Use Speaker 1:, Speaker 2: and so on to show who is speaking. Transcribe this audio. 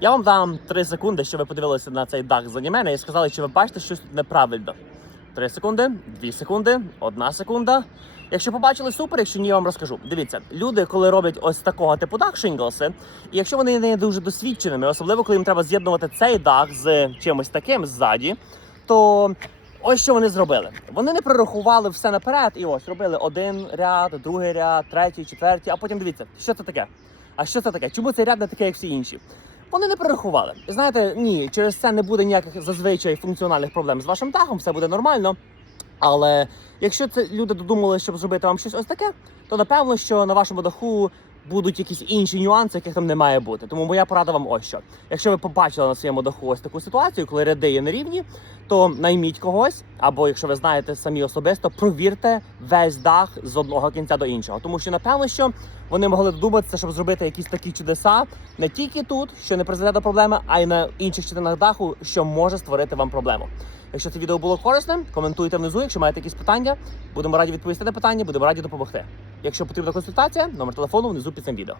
Speaker 1: Я вам дам 3 секунди, щоб ви подивилися на цей дах заді мене і сказали, чи ви бачите щось неправильно. 3 секунди, 2 секунди, 1 секунда. Якщо побачили, супер, якщо ні, я вам розкажу. Дивіться, люди, коли роблять ось такого типу дах шинглси, і якщо вони не дуже досвідченими, особливо коли їм треба з'єднувати цей дах з чимось таким ззаді, то ось що вони зробили. Вони не прорахували все наперед, і ось робили один ряд, другий ряд, третій, четвертий, а потім дивіться, що це таке. А що це таке? Чому цей ряд не такий, як всі інші? Вони не перерахували. Знаєте, ні, через це не буде ніяких зазвичай функціональних проблем з вашим дахом, все буде нормально. Але якщо це люди додумали, щоб зробити вам щось ось таке, то напевно, що на вашому даху будуть якісь інші нюанси, яких там не має бути. Тому моя порада вам ось що. Якщо ви побачили на своєму даху ось таку ситуацію, коли ряди є нерівні, то найміть когось, або якщо ви знаєте самі особисто, провірте весь дах з одного кінця до іншого. Тому що напевно, що вони могли додуматися, щоб зробити якісь такі чудеса не тільки тут, що не призведе до проблеми, а й на інших частинах даху, що може створити вам проблему. Якщо це відео було корисним, коментуйте внизу. Якщо маєте якісь питання, будемо раді відповісти на питання, будемо раді допомогти. Якщо потрібна консультація, номер телефону внизу під цим відео.